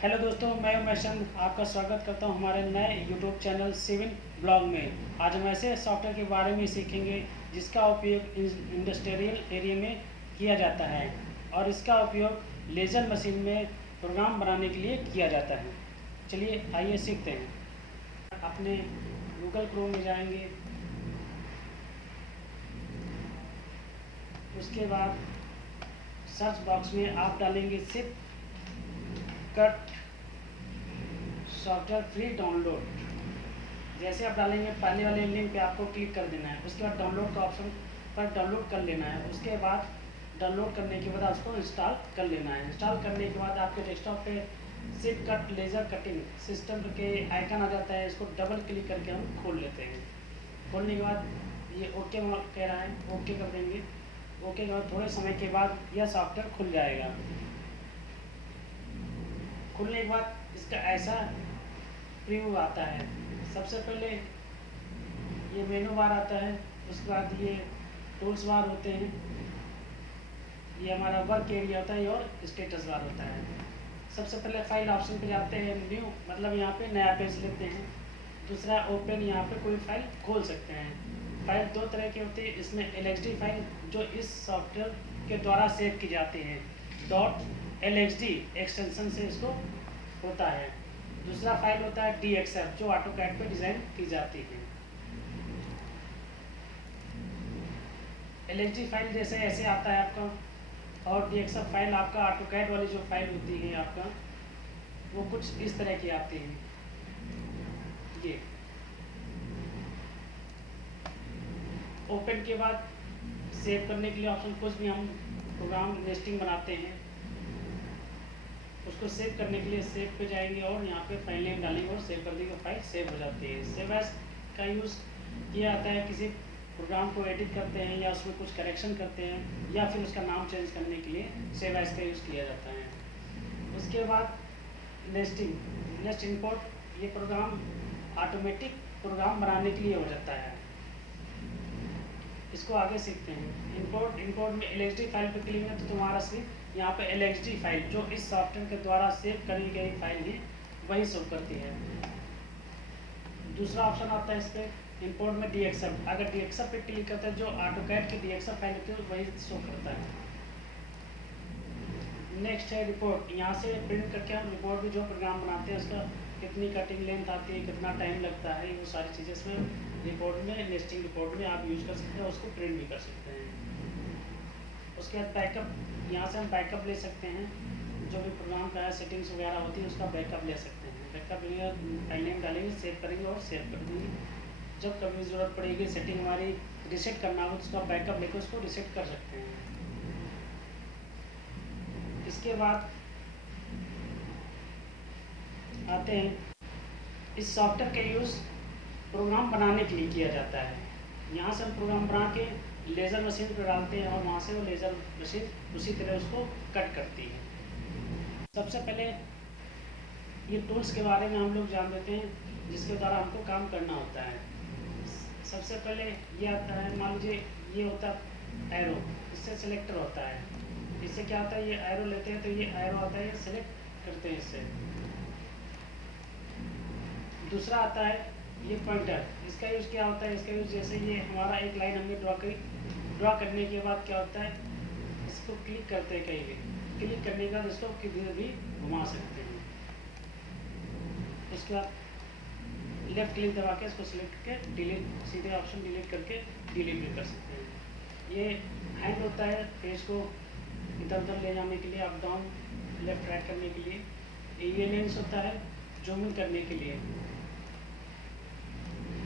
Hello दोस्तों, मैं उमेश चंद आपका स्वागत करता हूं हमारे नए यूट्यूब चैनल सिविल ब्लॉग में। आज हम ऐसे सॉफ्टवेयर के बारे में सीखेंगे जिसका उपयोग इंडस्ट्रियल एरिया में किया जाता है और इसका उपयोग लेज़र मशीन में प्रोग्राम बनाने के लिए किया जाता है। चलिए आइए सीखते हैं। अपने गूगल क्रोम में जाएंगे, उसके बाद सर्च बॉक्स में आप डालेंगे CypCut software free download. जैसे आप डालेंगे पहले वाले लिंक पे आपको क्लिक कर देना है। उसके बाद डाउनलोड का ऑप्शन पर डाउनलोड कर लेना है। उसके बाद डाउनलोड करने के बाद उसको इंस्टॉल कर लेना है। इंस्टॉल करने के बाद आपके डेस्कटॉप पे CypCut laser cutting system के आइकन आ जाता है। इसको डबल क्लिक करके हम खोल लेते हैं। खोलने के बाद ये ओके कह रहा है, ओके कर देंगे। ओके के बाद थोड़े समय के बाद यह सॉफ्टवेयर खुल जाएगा। खुलने के बाद इसका ऐसा प्रीव्यू आता है। सबसे पहले ये मेनू बार आता है, उसके बाद ये टूल्स बार होते हैं, ये हमारा वर्क एरिया होता है और स्टेटस बार होता है। सबसे पहले फाइल ऑप्शन पे जाते हैं, न्यू मतलब यहाँ पे नया पेज लेते हैं। दूसरा ओपन, यहाँ पे कोई फाइल खोल सकते हैं। फाइल दो तरह की होती है, इसमें LXD फाइल जो इस सॉफ्टवेयर के द्वारा सेव की जाती है, .LXD एक्सटेंशन से इसको होता है। दूसरा फाइल होता है DXF जो ऑटोकैड पे डिज़ाइन की जाती है। LXD फाइल जैसे ऐसे आता है आपका, और DXF फाइल आपका ऑटोकैड वाली जो फाइल होती है आपका, वो कुछ इस तरह की आती है। ये ओपन के बाद सेव करने के लिए ऑप्शन, कुछ भी हम प्रोग्राम नेस्टिंग बनाते हैं उसको सेव करने के लिए सेव पे जाएंगे और यहाँ पे फाइल नेम डालेंगे और सेव कर देंगे, फाइल सेव हो जाती है। सेव एज का यूज़ किया जाता है किसी प्रोग्राम को एडिट करते हैं या उसमें कुछ करेक्शन करते हैं या फिर उसका नाम चेंज करने के लिए सेव एज का यूज़ किया जाता है। उसके बाद नेस्ट इंपोर्ट, ये प्रोग्राम ऑटोमेटिक प्रोग्राम बनाने के लिए हो जाता है। इसको आगे सीखते हैं। इंपोर्ट में LXD फाइल पर क्लिक है तो तुम्हारा सिर्फ यहाँ पे LXD फाइल जो इस सॉफ्टवेयर के द्वारा सेव करी गई फाइल है वही शो करती है। दूसरा ऑप्शन आता है इस पर इंपोर्ट में DXF, अगर DXF पे क्लिक करते हैं जो ऑटोकैड की DXF फाइल होती है वही शो करता है। नेक्स्ट है रिपोर्ट, यहाँ से प्रिंट करके हम रिपोर्ट में जो प्रोग्राम बनाते हैं उसका कितनी कटिंग लेंथ आती है, कितना टाइम लगता है, वो सारी चीज़ें इसमें रिपोर्ट में, नेस्टिंग रिपोर्ट में आप यूज़ कर सकते हैं, उसको प्रिंट भी कर सकते हैं। उसके बाद बैकअप, यहाँ से हम बैकअप ले सकते हैं, जो भी प्रोग्राम का है सेटिंग्स वगैरह होती है उसका बैकअप ले सकते हैं। बैकअप फाइल नेम डालेंगे, सेव करेंगे और सेव कर देंगे। जब कभी ज़रूरत पड़ेगी सेटिंग हमारी रिसेट करना हो तो उसका बैकअप लेकर उसको रिसेट कर सकते हैं। इसके बाद आते हैं, इस सॉफ्टवेयर का यूज़ प्रोग्राम बनाने के लिए किया जाता है। यहाँ से हम प्रोग्राम बना के लेज़र मशीन पर डालते हैं और वहाँ से वो लेज़र मशीन उसी तरह उसको कट करती है। सबसे पहले ये टूल्स के बारे में हम लोग जान लेते हैं जिसके द्वारा हमको काम करना होता है। सबसे पहले ये आता है, मान लीजिए ये होता है एरो, इससे सिलेक्टर होता है। इससे क्या होता है, ये एरो लेते हैं तो ये एरो आता है, ये सिलेक्ट करते हैं इससे। दूसरा आता है ये पॉइंटर, इसका यूज़ क्या होता है, इसका यूज़ जैसे ये हमारा एक लाइन हमने ड्रॉ करने के बाद क्या होता है, इसको क्लिक करते हैं, कहीं भी क्लिक करने के बाद इसको किधर भी घुमा सकते हैं। उसके बाद लेफ्ट क्लिक दबा के इसको सिलेक्ट करके डिलीट, सीधे ऑप्शन डिलीट करके डिलीट भी कर सकते हैं। ये हैंड होता है पेज को इधर उधर ले जाने के लिए, अप डाउन लेफ्ट राइट करने के लिए। ये लेंस होता है जूमिंग करने के लिए,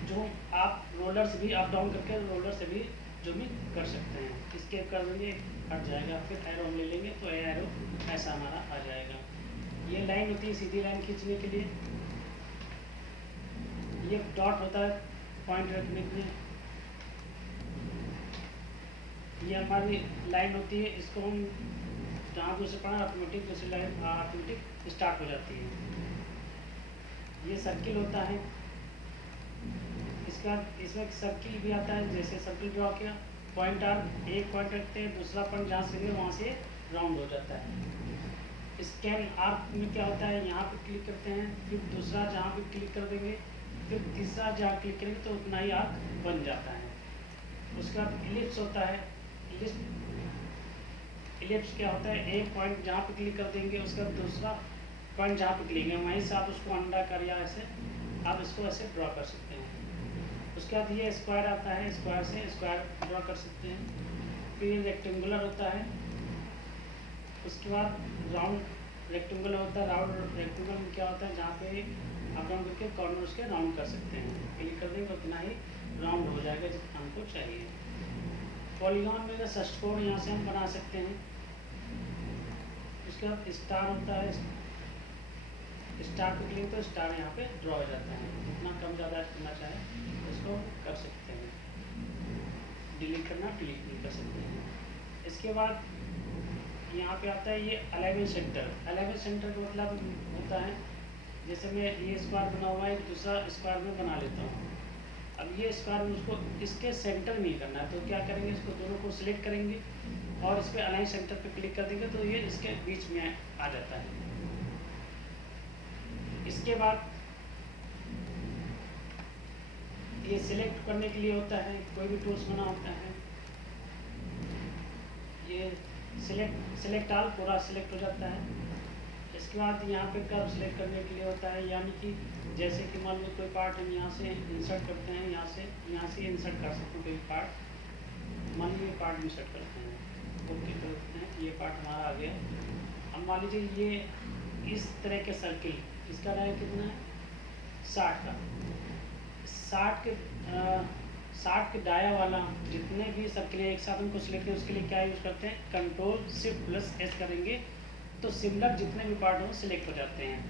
जो आप रोलर से भी अप डाउन करके रोलर से भी जूमिंग कर सकते हैं। इसके कर देंगे हट जाएगा, फिर एरो हम ले लेंगे तो एरो ऐसा हमारा आ जाएगा। ये लाइन होती है सीधी लाइन खींचने के लिए। ये डॉट होता है पॉइंट रखने के लिए। ये हमारी लाइन होती है, इसको हम जहाँ दूसरे पढ़ा ऑटोमेटिक दूसरी लाइन ऑटोमेटिक स्टार्ट हो जाती है। ये सर्किल होता है, इसका इसमें सर्किल भी आता है, जैसे सर्किल ड्रॉ किया, पॉइंट आर एक पॉइंट रखते हैं, दूसरा पॉइंट जहाँ से वहाँ से राउंड हो जाता है। स्कैन आर्क में क्या होता है, यहाँ पे क्लिक करते हैं, फिर दूसरा जहाँ पे क्लिक कर देंगे, फिर तीसरा जहाँ क्लिक करेंगे तो उतना ही आर्क बन जाता है। उसके बाद इलिप्स होता है। इलिप्स क्या होता है, एक पॉइंट जहाँ पे क्लिक कर देंगे, उसके बाद दूसरा पॉइंट जहाँ पे क्लिक है वहीं से आप उसको अंडा कर या ऐसे आप इसको ऐसे ड्रॉ कर सकते हैं। उसके बाद ये स्क्वायर आता है, स्क्वायर से स्क्वायर ड्रॉ कर सकते हैं। फिर ये रेक्टेंगुलर होता है। उसके बाद राउंड रेक्टेंगुलर होता है। राउंड रेक्टेंगुलर में क्या होता है, जहाँ पे आप राउंड करके कॉर्नर उसके राउंड कर सकते हैं। क्लिक कर देंगे तो उतना ही राउंड हो जाएगा जितना हमको चाहिए। पॉलीगॉन में का षटकोण यहाँ से हम बना सकते हैं। उसके बाद स्टार होता है। स्टार पे क्लिक तो स्टार यहाँ पे ड्रॉ हो जाता है। जितना कम ज़्यादा करना चाहे इसको कर सकते हैं। डिलीट करना डिलीट भी कर सकते हैं। इसके बाद यहाँ पे आता है ये अलाइनमेंट सेंटर। अलाइनमेंट सेंटर का मतलब होता है, जैसे मैं ये स्क्वायर बना हुआ है, दूसरा स्क्वायर में बना लेता हूँ। अब ये स्क्वायर में उसको इसके सेंटर नहीं करना है, तो क्या करेंगे, इसको दोनों को सिलेक्ट करेंगे और इस पर अलाइन सेंटर पे क्लिक कर देंगे तो ये इसके बीच में आ जाता है। इसके बाद ये सिलेक्ट करने के लिए होता है, कोई भी टूल्स बना होता है, ये सिलेक्ट आल पूरा सिलेक्ट हो जाता है। इसके बाद यहाँ पे कर्व सिलेक्ट करने के लिए होता है, यानी कि जैसे कि मान लो कोई पार्ट हम यहाँ से इंसर्ट करते हैं, यहाँ से इंसर्ट कर सकते हैं कोई पार्ट। मान लीजिए पार्ट इंसर्ट करते हैं, ओके करते हैं, ये पार्ट हमारा आ गया। अब मान लीजिए ये इस तरह के सर्किल, इसका रैंक कितना है 60 का। 60 के डाया वाला जितने भी सर्किल एक साथ उनको सिलेक्ट करें, उसके लिए क्या यूज़ करते हैं, कंट्रोल शिफ्ट प्लस एस करेंगे तो सिमिलर जितने भी पार्ट हों सिलेक्ट हो जाते हैं।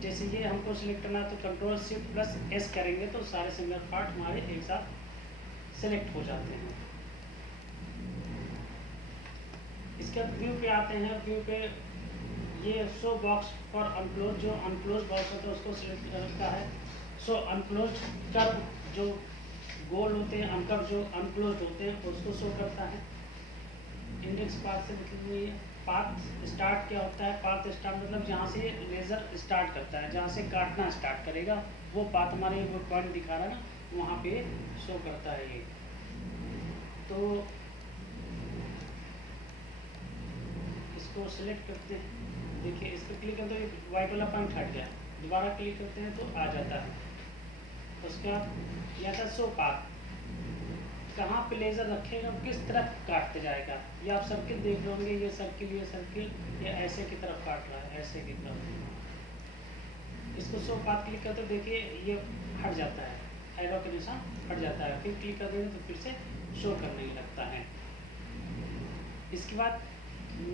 जैसे ये हमको सिलेक्ट करना है तो कंट्रोल शिफ्ट प्लस एस करेंगे तो सारे सिमिलर पार्ट हमारे एक साथ सिलेक्ट हो जाते हैं। इसके बाद व्यू पे आते हैं। व्यू पे ये शो बॉक्स फॉर अनक्लोज, जो अनक्लोज बॉक्स होता है उसको सिलेक्ट करता है। सो अनक्लोज कर्व जो गोल होते हैं, अनकर्व जो अनक्लोज होते हैं उसको शो करता है। इंडेक्स पाथ से मतलब ये पाथ स्टार्ट क्या होता है, पाथ स्टार्ट मतलब जहाँ से लेज़र स्टार्ट करता है, जहाँ से काटना स्टार्ट करेगा वो पाथ हमारे वो पॉइंट दिखा रहा है ना, वहाँ पे शो करता है ये। तो इसको सिलेक्ट करते हैं, देखिए इस पर क्लिक करते तो वाइट वाला पॉइंट हट गया, दोबारा क्लिक करते हैं तो आ जाता है। उसके बाद यह था शो पाथ, कहाँ पे लेज़र रखेगा, किस तरफ काटते जाएगा। ये आप सर्किल देख लोगे, ये सर्किल ये ऐसे की तरफ काट रहा है, ऐसे की तरफ। इसको शो पाथ क्लिक करते देखिए ये हट जाता है, एरो के निशान हट जाता है। फिर क्लिक कर देंगे तो फिर से शो करने लगता है। इसके बाद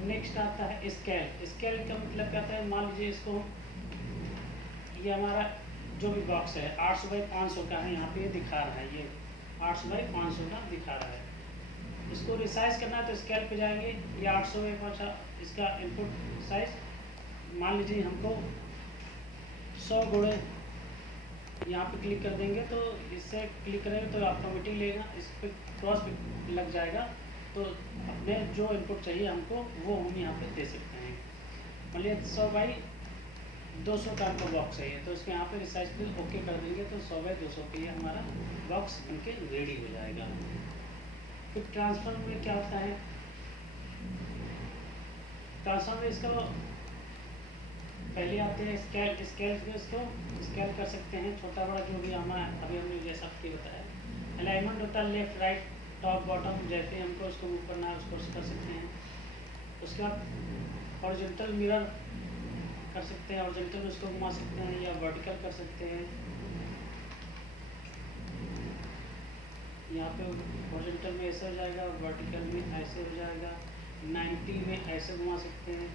नेक्स्ट आता है स्केल। स्केल का मतलब क्या होता है, मान लीजिए इसको ये हमारा जो भी बॉक्स है 800 बाई 500 का है, यहाँ पे ये दिखा रहा है, ये 800 बाई 500 का दिखा रहा है। इसको रिसाइज करना है तो स्केल पे जाएंगे, ये 800 बाई 500 इसका इनपुट साइज मान लीजिए हमको 100 गुणे, यहाँ पे क्लिक कर देंगे तो इससे क्लिक करेंगे तो ऑटोमेटिक लेगा, इस पर क्रॉस पे लग जाएगा तो अपने जो इनपुट चाहिए हमको वो हम यहाँ पे दे सकते हैं। मान लिया 100 बाई 200 का हमको बॉक्स चाहिए तो इसके यहाँ पे रिसाइज पे ओके कर देंगे तो 100 बाई 200 के लिए हमारा बॉक्स बनके रेडी हो जाएगा। फिर ट्रांसफर में क्या होता है, ट्रांसफर में इसका पहले आते हैं स्केल में इसको स्केल कर सकते हैं, छोटा बड़ा जो भी हमारा अभी हमने जैसा आपको बताया। अलाइनमेंट होता है लेफ्ट राइट टॉप बॉटम, जैसे हमको उसको मूव करना है उसको कर सकते हैं। उसके बाद हॉरिजॉन्टल मिरर कर सकते हैं, हॉरिजॉन्टल में उसको घुमा सकते हैं या वर्टिकल कर सकते हैं। यहाँ पे हॉरिजॉन्टल में ऐसे हो जाएगा, वर्टिकल में ऐसे हो जाएगा, 90 में ऐसे घुमा सकते हैं,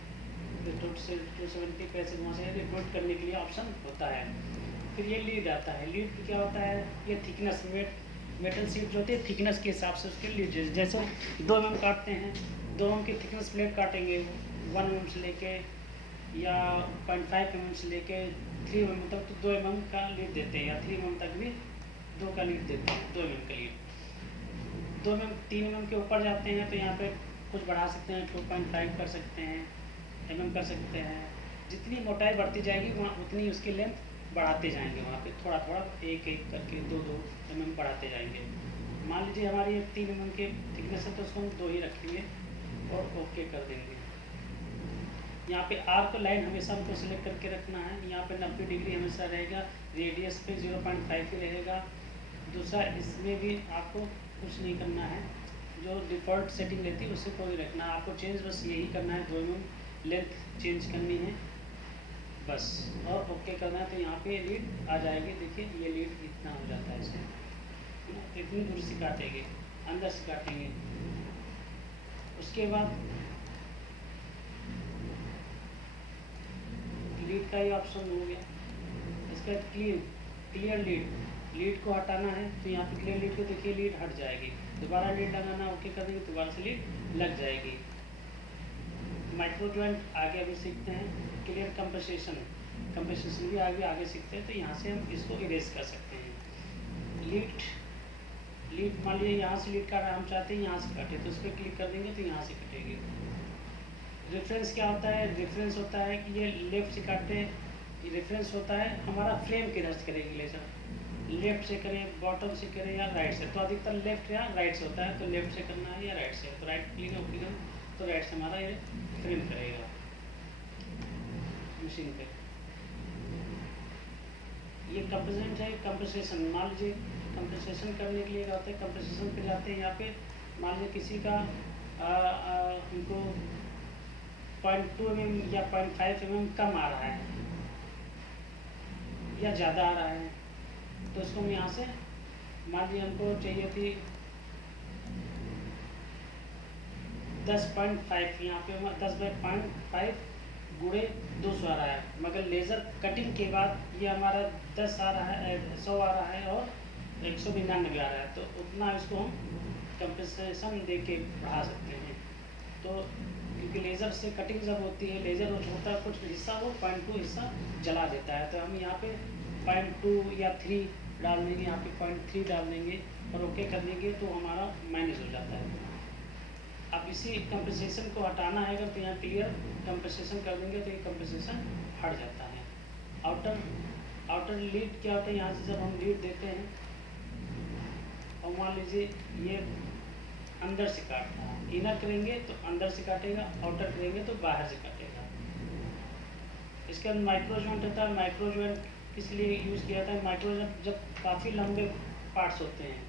फिर 270 पे ऐसे घुमा सकते हैं। रोटेट करने के लिए ऑप्शन होता है। फिर ये लीड आता है। लीड क्या होता है, ये थिकनेस मेटल शीट जो होती है थिकनेस के हिसाब से उसके लीड, जैसे 2 mm काटते हैं, 2 mm की थिकनेस प्लेट काटेंगे 1 mm से लेके या 0.5 mm से लेके 3 mm तक, तो 2 mm का लीड देते हैं, या 3 mm तक भी 2 का लीड देते हैं, 2 mm का लीड। 2 mm 3 mm के ऊपर जाते हैं तो यहाँ पे कुछ बढ़ा सकते हैं, 2.5 कर सकते हैं। mm कर सकते हैं। जितनी मोटाई बढ़ती जाएगी वहाँ उतनी उसकी लेंथ बढ़ाते जाएंगे, वहाँ पे थोड़ा थोड़ा एक एक करके 2-2 mm बढ़ाते जाएंगे। मान लीजिए हमारी 3 mm की थिकनेस है तो उसको हम 2 ही रखेंगे और ओके कर देंगे। यहाँ पे आर्क लाइन हमेशा हमको सिलेक्ट करके रखना है। यहाँ पे 90 डिग्री हमेशा रहेगा, रेडियस पे 0.5 ही रहेगा। दूसरा इसमें भी आपको कुछ नहीं करना है, जो डिफ़ॉल्ट सेटिंग रहती है उसे को ही रखना है। आपको चेंज बस यही करना है, 2 mm लेंथ चेंज करनी है बस, और ओके करना है। तो यहाँ पे लीड आ जाएगी, देखिए ये लीड इतना हो जाता है इससे, इतनी दूर से काटेंगे, अंदर से काटेंगे। उसके बाद लीड का ही ऑप्शन हो गया। इसका क्लियर लीड को हटाना है तो यहाँ पे क्लियर लीड को देखिए लीड हट जाएगी। दोबारा लीड लगाना, ओके कर देंगे, दोबारा से लीड लग जाएगी। माइक्रो जॉइंट आगे अभी सीखते हैं। क्लियर कंपनसेशन भी आगे सीखते हैं। तो यहाँ से हम इसको इरेज कर सकते हैं। लीड मान लीजिए यहाँ से लीड काटना हम चाहते हैं, यहाँ से काटे तो उस पर क्लिक कर देंगे तो यहाँ से कटेगी। रेफरेंस क्या होता है? रेफरेंस होता है कि ये लेफ्ट से काटे, रेफरेंस होता है हमारा फ्रेम किधर से करेगी लेजर, लेफ्ट से करें, बॉटम से करें या राइट से। तो अधिकतर लेफ्ट या राइट से होता है, तो लेफ्ट से करना है या राइट से। तो राइट क्लिक करें तो राइट से हमारा ये फ्रेम करेगा मशीन पे। ये कंपनसेशन है, कंपनसेशन मान लीजिए कंपनसेशन करने के लिए क्या होता है, कंपनसेशन पे जाते हैं। यहाँ पे मान लीजिए किसी का उनको 0.2 mm या 0.5 mm कम आ रहा है या ज़्यादा आ रहा है, तो उसको हम यहाँ से मान लीजिए हमको चाहिए थी 10.5, यहाँ पे 10/5 गुणे 200 आ रहा है, मगर लेज़र कटिंग के बाद ये हमारा 10 आ रहा है, 100 आ रहा है और 199 आ रहा है। तो उतना इसको हम कंपनसेशन दे के बढ़ा सकते हैं। तो क्योंकि लेज़र से कटिंग जब होती है, लेज़र होता है कुछ हिस्सा वो 0.2 हिस्सा जला देता है, तो हम यहाँ पे 0.2 या 3 डाल देंगे, यहाँ पे 0.3 डाल देंगे और ओके कर देंगे तो हमारा माइनस हो जाता है। अब इसी कंपनसेशन को हटाना है अगर, तो यहाँ क्लियर कंपनसेशन कर देंगे तो ये कंपनसेशन हट जाता है। आउटर लीड क्या होता है, यहाँ से जब हम लीड देते हैं और मान लीजिए ये अंदर से काटना है, इनर करेंगे तो अंदर से काटेगा, आउटर करेंगे तो बाहर से काटेगा। इसके बाद माइक्रो जॉइंट होता है। माइक्रो जॉइंट किस लिए यूज़ किया जाता है? माइक्रो जब काफ़ी लंबे पार्ट्स होते हैं,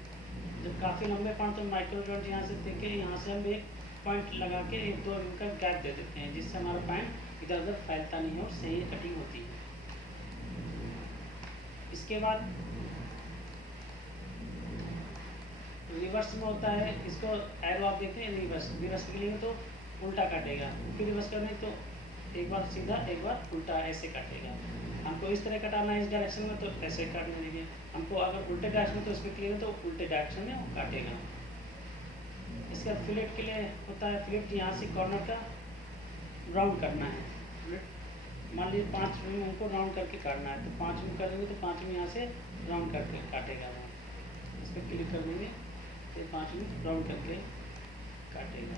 जब काफ़ी लंबे पार्ट, तो माइक्रो जॉइंट यहाँ से देखे, यहाँ से हम एक पॉइंट लगा के 1-2 mm का गैप दे देते हैं, जिससे हमारा पॉइंट इधर उधर फैलता नहीं है और सही कटिंग होती है। इसके बाद रिवर्स में होता है, इसको एरो आप देखते हैं, रिवर्स के लिए तो उल्टा काटेगा, फिर रिवर्स करने तो एक बार सीधा एक बार उल्टा ऐसे काटेगा। हमको इस तरह कटाना है इस डायरेक्शन में तो ऐसे काटने देंगे, हमको अगर उल्टे डायरेक्शन में तो इसमें क्लियर है तो उल्टे डायरेक्शन में वो काटेगा। इसके बाद फिलेट के लिए होता है, फिलेट यहाँ से कॉर्नर का राउंड करना है। फिलेट मान लीजिए 5 mm हमको राउंड करके काटना है, तो 5 mm करेंगे तो 5 mm यहाँ से राउंड करके काटेगा वो। इस पर क्लिक कर देंगे तो 5 mm राउंड करके काटेगा,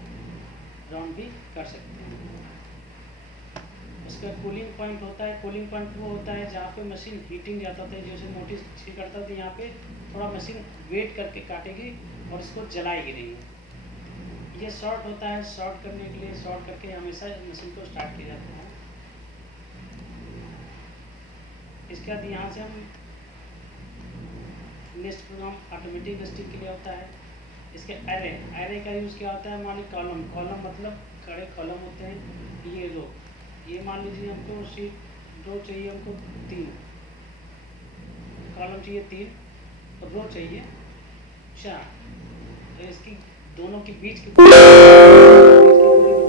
राउंड भी कर सकते हैं। उसका कूलिंग पॉइंट होता है। कूलिंग पॉइंट वो होता है जहाँ पे मशीन हीटिंग जाता था, जैसे नोटिस करता था यहाँ पे थोड़ा मशीन वेट करके काटेगी और इसको जलाएगी नहीं। ये शॉर्ट होता है, शॉर्ट करने के लिए शॉर्ट करके हमेशा मशीन को स्टार्ट किया जाता है। इसके बाद यहाँ से हम नेक्स्ट प्रोग्राम ऑटोमेटिक नेस्टिंग के लिए होता है। इसके एरे का यूज़ क्या होता है? मान लीजिए कॉलम मतलब खड़े कॉलम होते हैं, ये रो, ये मान लीजिए हमको शीट रो चाहिए, हमको 3 कॉलम चाहिए, 3 और रो चाहिए 4। तो इसकी दोनों के बीच की दूरी जो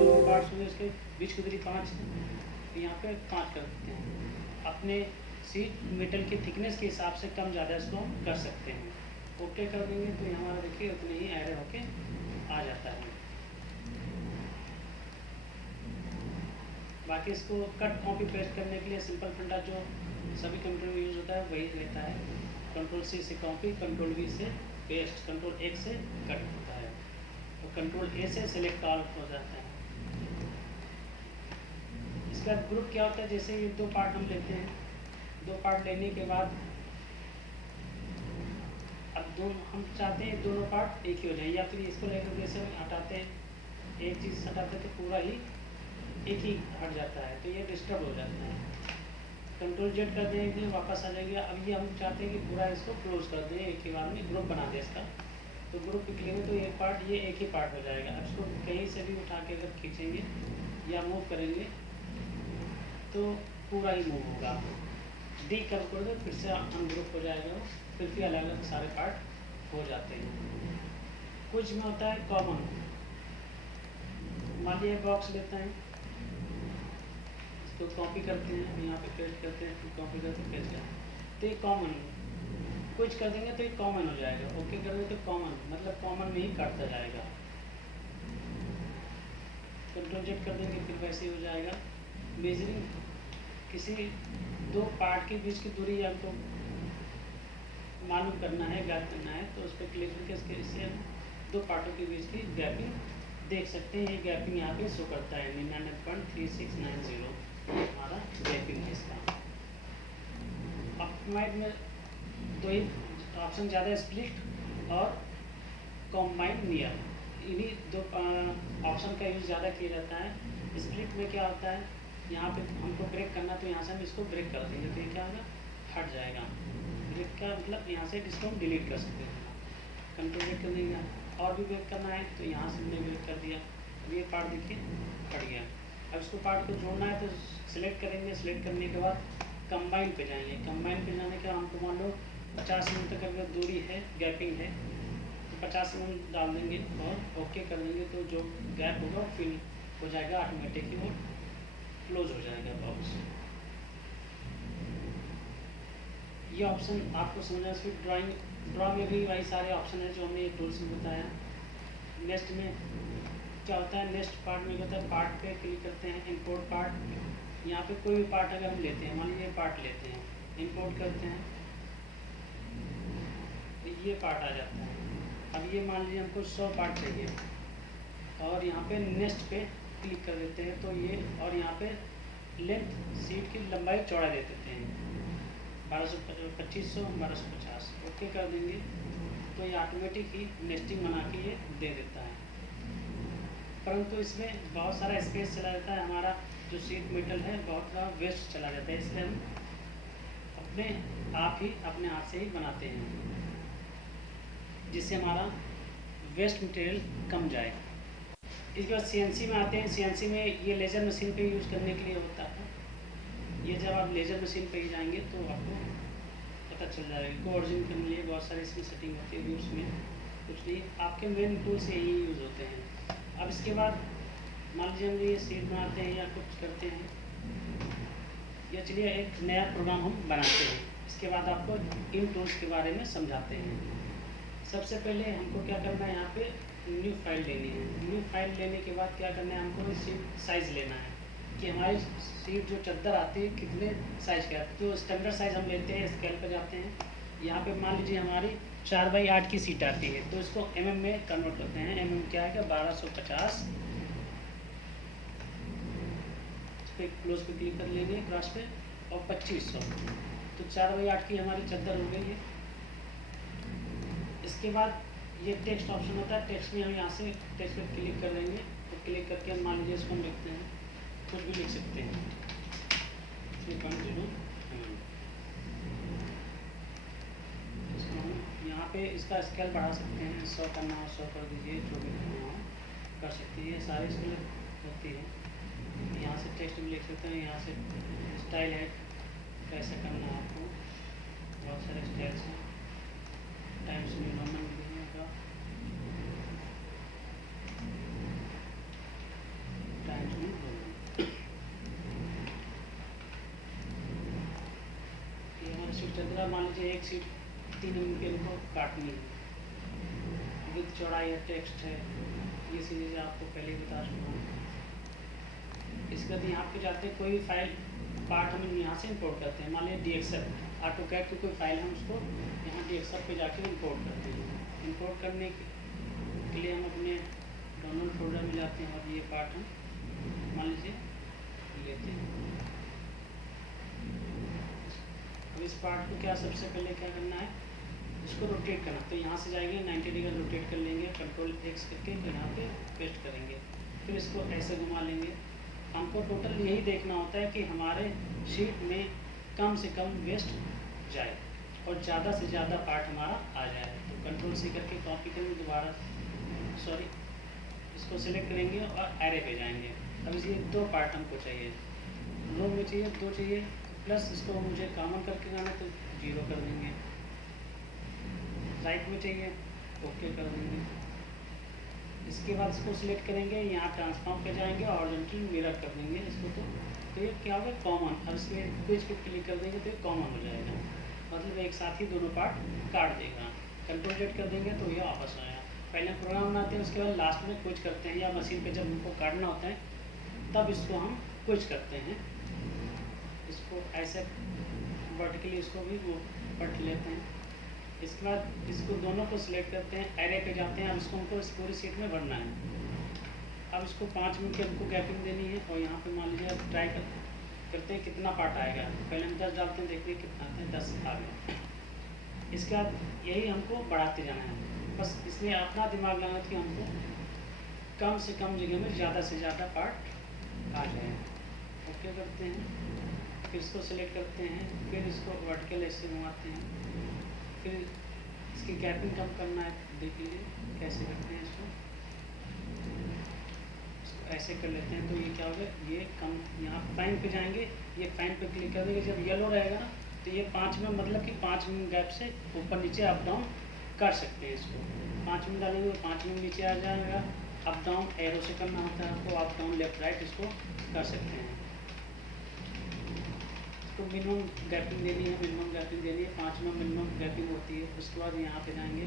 भी पार्ट्स होंगे उसके बीच की दूरी 5 है, तो यहाँ पे 5 कर देते हैं। अपने शीट मेटल की थिकनेस के हिसाब से कम ज़्यादा इसको कर सकते हैं। ओके कर देंगे तो ये हमारा देखिए उतने ही एरे होके आ जाता है। बाकी इसको कट कॉपी पेस्ट करने के लिए सिंपल फंडा जो सभी कंप्यूटर में यूज़ होता है वही रहता है। Ctrl+C से कॉपी, Ctrl+V से पेस्ट, Ctrl+X से कट होता है और Ctrl+A से सिलेक्ट ऑल हो जाता है। इसका ग्रुप क्या होता है, जैसे ये 2 पार्ट हम लेते हैं, 2 पार्ट लेने के बाद अब हम चाहते हैं दोनों पार्ट एक ही हो जाए, या फिर इसको लेकर जैसे हटाते हैं, एक चीज़ हटाते हैं तो पूरा ही एक ही हट जाता है, तो ये डिस्टर्ब हो जाता है। कंट्रोल जेड कर देंगे, वापस आ जाएगा। अब ये हम चाहते हैं कि पूरा इसको क्लोज कर दें, एक ही बार में ग्रुप बना दें इसका, तो ग्रुप पे क्लिक तो एक पार्ट, ये एक ही पार्ट हो जाएगा। अब इसको कहीं से भी उठा के अगर खींचेंगे या मूव करेंगे तो पूरा ही मूव होगा। डी कर दो, फिर से अनग्रुप हो जाएगा, फिर भी अलग अलग सारे पार्ट हो जाते हैं। कुछ में होता है कॉमन, मान लीजिए बॉक्स लेते हैं, इसको कॉपी करते हैं, यहाँ पे पेस्ट करते हैं, फिर कॉपी करते हैं, पेस्ट करते हैं, तो ये कॉमन, कुछ कर देंगे तो ये कॉमन हो जाएगा। ओके कर देंगे तो कॉमन, मतलब कॉमन में ही काटता जाएगा। कंट्रोल जेड कर देंगे फिर वैसे ही हो जाएगा। मेजरिंग, किसी 2 पार्ट के बीच की दूरी आपको मालूम करना है, ज्ञात करना है, तो उस पर क्लिक करके इससे हम 2 पार्टों के बीच की गैपिंग देख सकते हैं। ये गैपिंग यहाँ पे शो करता है 99.3690, ये हमारा गैपिंग है इसका। ऑप्टिमाइज में 2 ही ऑप्शन ज़्यादा, स्प्लिट और कॉम्बाइंड नियर, इन्हीं 2 ऑप्शन का यूज़ ज़्यादा किया जाता है। स्प्लिट में क्या होता है, यहाँ पे हमको ब्रेक करना, तो यहाँ से हम इसको ब्रेक कर देंगे तो ये क्या होगा, हट जाएगा। ब्रेक का मतलब यहाँ से इसको हम डिलीट कर सकते हैं। कंट्रोल ब्रेक कर देंगे, और भी ब्रेक करना है तो यहाँ से हमने ब्रेक कर दिया। अब ये पार्ट देखिए हट गया। अब इसको पार्ट को जोड़ना है तो सिलेक्ट करेंगे, सिलेक्ट करने के बाद कंबाइन पे जाएंगे। कंबाइन पे जाने के बाद हमको मान लो 50 mm तक अगर दूरी है, गैपिंग है, तो 50 mm डाल देंगे और ओके कर देंगे, तो जो गैप होगा वो फिल हो जाएगा ऑटोमेटिकली, वो क्लोज हो जाएगा बॉक्स। ये ऑप्शन आपको समझना, फिर ड्रा में भी वही सारे ऑप्शन है जो हमने ये टूल्स में बताया। नेक्स्ट में क्या होता है, नेक्स्ट पार्ट में क्या होता है, पार्ट पे क्लिक करते हैं, इंपोर्ट पार्ट। यहाँ पे कोई भी पार्ट अगर हम लेते हैं, मान लीजिए पार्ट लेते हैं, इंपोर्ट करते हैं तो ये पार्ट आ जाता है। अब ये मान लीजिए हमको 100 पार्ट चाहिए, और यहाँ पे नेक्स्ट पे क्लिक कर देते हैं, तो ये, और यहाँ पे लेंथ, सीट की लंबाई चौड़ा दे देते हैं 2500 1250, ओके कर देंगे, तो ये ऑटोमेटिक ही नेस्टिंग बना के ये दे देता है। परंतु इसमें बहुत सारा स्पेस चला जाता है, हमारा जो सीट मेटल है बहुत सारा वेस्ट चला जाता है, इसलिए हम अपने हाथ से ही बनाते हैं, जिससे हमारा वेस्ट मटेरियल कम जाए। इसके बाद CNC में आते हैं। CNC में ये लेज़र मशीन पे यूज़ करने के लिए होता है। ये जब आप लेज़र मशीन पे ही जाएंगे तो आपको पता चल जाएगा। कोऑर्डिनेट करने के लिए बहुत सारी इसमें सेटिंग होती है, व्यूज़ में कुछ नहीं, आपके मेन टूल से यही यूज़ होते हैं। अब इसके बाद मान लीजिए हम ये सीट बनाते हैं या कुछ करते हैं, या चलिए एक नया प्रोग्राम हम बनाते हैं। इसके बाद आपको इन टूल्स के बारे में समझाते हैं। सबसे पहले हमको क्या करना है, यहाँ पे न्यू फाइल लेनी है। न्यू फाइल लेने के बाद क्या करना है, हमको सीट साइज़ लेना है कि हमारी सीट जो चद्दर आती है कितने साइज़ की आती है। तो स्टैंडर्ड साइज़ हम लेते हैं, स्केल पर जाते हैं, यहाँ पे मान लीजिए हमारी 4x8 की सीट आती है, तो इसको mm में कन्वर्ट करते हैं। mm क्या है, 1250, इस पर क्लोज पे क्लिक कर लेंगे, क्रॉस पे, और 2500, तो 4x8 की हमारी चद्दर हो गई है। इसके बाद ये टेक्स्ट ऑप्शन होता है, टेक्स्ट में हम यहाँ से टेक्स्ट पे क्लिक कर देंगे, तो क्लिक करके हम मान लीजिए इसको हम लिखते हैं, कुछ भी लिख सकते हैं, 3.0 इसको हम यहाँ पे इसका स्केल बढ़ा सकते हैं, 100 करना हो 100 कर दीजिए, जो भी करना हो कर सकते हैं। ये सारी स्केल होती है, यहाँ से टेक्स्ट भी लिख सकते हैं, यहाँ से स्टाइल है, कैसे करना है आपको, बहुत सारे स्टाइल्स हैं, टाइम्स न्यू नॉर्मल भी होगा, टाइम्स न्यू नॉर्मल। ये हमारी सीट चल रहा, मान लीजिए एक सीट 3 mm के को काटनी है, विद चौड़ाई है, टेक्स्ट है, ये चीज़ें आपको पहले ही बता चुका हूँ। इसके बाद यहाँ पे जाते हैं, कोई भी फाइल पार्ट हम यहाँ से इंपोर्ट करते हैं, मान लीजिए DXF AutoCAD की कोई फाइल हम उसको यहाँ DXF पे जाके इंपोर्ट करते हैं। इंपोर्ट करने के लिए हम अपने डाउनलोड फोल्डर में जाते हैं, और ये पार्ट हम मान लीजिए लेते हैं। अब इस पार्ट को क्या सबसे पहले क्या करना है, इसको रोटेट करना। तो यहाँ से जाएंगे 90 डिग्री रोटेट कर लेंगे, कंट्रोल एक्स करके तो यहाँ पे पेस्ट करेंगे, फिर इसको ऐसे घुमा लेंगे। हमको टोटल यही देखना होता है कि हमारे शीट में कम से कम वेस्ट जाए और ज़्यादा से ज़्यादा पार्ट हमारा आ जाए। तो कंट्रोल सी करके कॉपी करेंगे, दोबारा इसको सिलेक्ट करेंगे और एरे पे जाएंगे। अब इसलिए 2 पार्ट हमको चाहिए, रो में चाहिए 2 चाहिए, प्लस इसको मुझे कॉमन करके जाना तो 0 कर देंगे। राइट में चाहिए, ओके कर देंगे। इसके बाद इसको सिलेक्ट करेंगे, यहाँ ट्रांसफॉर्म पे जाएंगे, हॉरिजॉन्टल मिरर कर देंगे इसको। तो ये क्या होगा, कॉमन। अब इसमें क्विज पे क्लिक कर देंगे तो ये कॉमन हो जाएगा, मतलब एक साथ ही दोनों पार्ट काट देगा। कंट्रोल जेड कर देंगे तो ये वापस आएगा। पहले प्रोग्राम बनाते हैं, उसके बाद लास्ट में क्विज करते हैं, या मशीन पे जब हमको काटना होता है तब इसको हम क्विज करते हैं। इसको ऐसे वर्टिकली इसको भी वो पट लेते हैं। इसके बाद इसको दोनों को सिलेक्ट करते हैं, एरे पे जाते हैं। अब इसको हमको इस पूरी सीट में भरना है। अब इसको 5 मिनट की हमको गैपिंग देनी है, और यहाँ पे मान लीजिए अब ट्राई करते हैं कितना पार्ट आएगा। पहले हम 10 डालते हैं, देखिए कितना आता है, 10 आ गया। इसके बाद यही हमको बढ़ाते जाना है, बस इसमें अपना दिमाग लगाना कि हमको कम से कम जगह में ज़्यादा से ज़्यादा पार्ट आ जाए। ओके करते हैं, फिर इसको सिलेक्ट करते हैं, फिर इसको वर्टिकल ऐसे घुमाते हैं, फिर इसकी गैपिंग कम करना है। देख लीजिए कैसे करते हैं इसको ऐसे कर लेते हैं। तो ये क्या होगा, ये कम, यहाँ फाइन पे जाएंगे, ये फाइन पे क्लिक कर देंगे। जब येलो रहेगा ना तो ये 5 में, मतलब कि 5 मिनट गैप से ऊपर नीचे अप डाउन कर सकते हैं। इसको 5 मिनट डालेंगे तो 5 मिनट नीचे आ जाएगा। अप डाउन एरो से करना होता है आपको, अप डाउन लेफ्ट राइट इसको कर सकते हैं। तो मिनिमम गैपिंग देनी है, मिनिमम गैपिंग देनी है, 5 में मिनिमम गैपिंग होती है। उसके बाद यहाँ पे जाएंगे,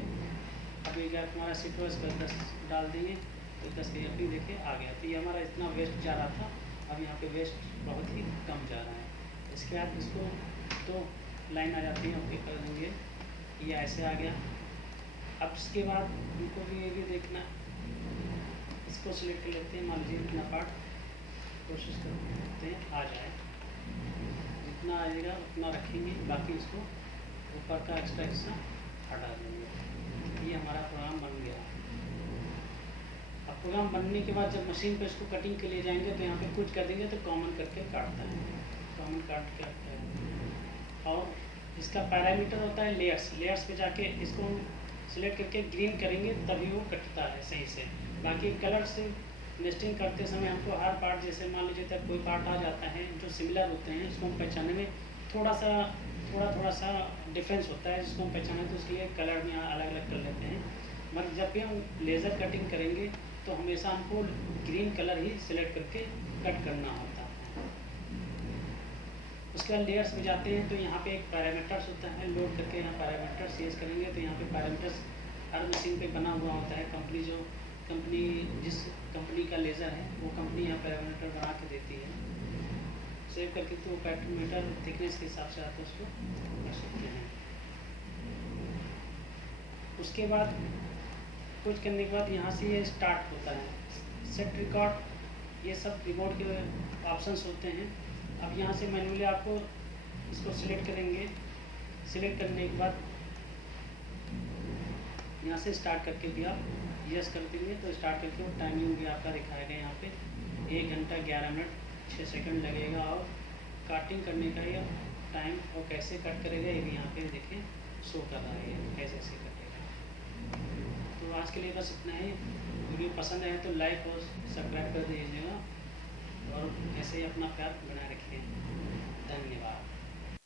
अब ये गैप हमारा सिर्फ 10 डाल देंगे तो 10 की गैपिंग देखिए आ गया। तो ये हमारा इतना वेस्ट जा रहा था, अब यहाँ पे वेस्ट बहुत ही कम जा रहा है। इसके बाद इसको तो लाइन आ जाती है, ओके कर देंगे, ये ऐसे आ गया। अब इसके बाद उनको भी ये भी देखना, इसको सिलेक्ट कर लेते हैं, मान लीजिए इतना पार्ट कोशिश करते हैं आ जाए, जितना आएगा उतना रखेंगे, बाकी इसको ऊपर का एक्स्ट्रा हिस्सा हटा देंगे। ये हमारा प्रोग्राम बन गया। अब प्रोग्राम बनने के बाद जब मशीन पे इसको कटिंग के लिए जाएंगे तो यहाँ पे कुछ कर देंगे तो कॉमन करके काटता है, कॉमन काट के आता है। और इसका पैरामीटर होता है लेयर्स, लेयर्स पे जाके इसको सिलेक्ट करके ग्रीन करेंगे तभी वो कटता है सही से। बाकी कलर से नेस्टिंग करते समय हमको हर पार्ट, जैसे मान लीजिए तक कोई पार्ट आ जाता है जो सिमिलर होते हैं, इसको हम पहचानने में थोड़ा सा डिफरेंस होता है, जिसको हम पहचाने तो उसके लिए कलर में अलग अलग कर लेते हैं। मगर जब भी हम लेज़र कटिंग करेंगे तो हमेशा हमको ग्रीन कलर ही सिलेक्ट करके कट करना होता है। उसके बाद लेयर्स में जाते हैं तो यहाँ पे एक पैरामीटर्स होता है, लोड करके यहाँ पैरामीटर्स यूज़ करेंगे तो यहाँ पे पैरामीटर्स हर मशीन पे बना हुआ होता है। कंपनी जिस कंपनी का लेज़र है वो कंपनी यहाँ पैरामीटर बना के देती है, सेव करके तो पैरामीटर थिकनेस के हिसाब से आप उसको कर सकते हैं। उसके बाद कुछ करने के बाद यहाँ से ये स्टार्ट होता है, सेट रिकॉर्ड, ये सब रिकॉर्ड के ऑप्शंस होते हैं। अब यहाँ से मैन्युअली आपको इसको सिलेक्ट करेंगे, सिलेक्ट करने के बाद यहाँ से स्टार्ट करके भी आप यस कर देंगे तो स्टार्ट करके वो टाइमिंग भी आपका दिखाएगा। यहाँ पे 1 घंटा 11 मिनट 6 सेकंड लगेगा, और काटिंग करने का ये टाइम और कैसे कट करेगा ये भी यहाँ पे देखिए शो कर रहा है, कैसे कटेगा। तो आज के लिए बस इतना ही। वीडियो पसंद आए तो लाइक और सब्सक्राइब कर दीजिएगा, और ऐसे ही अपना प्यार बनाए रखिए। धन्यवाद।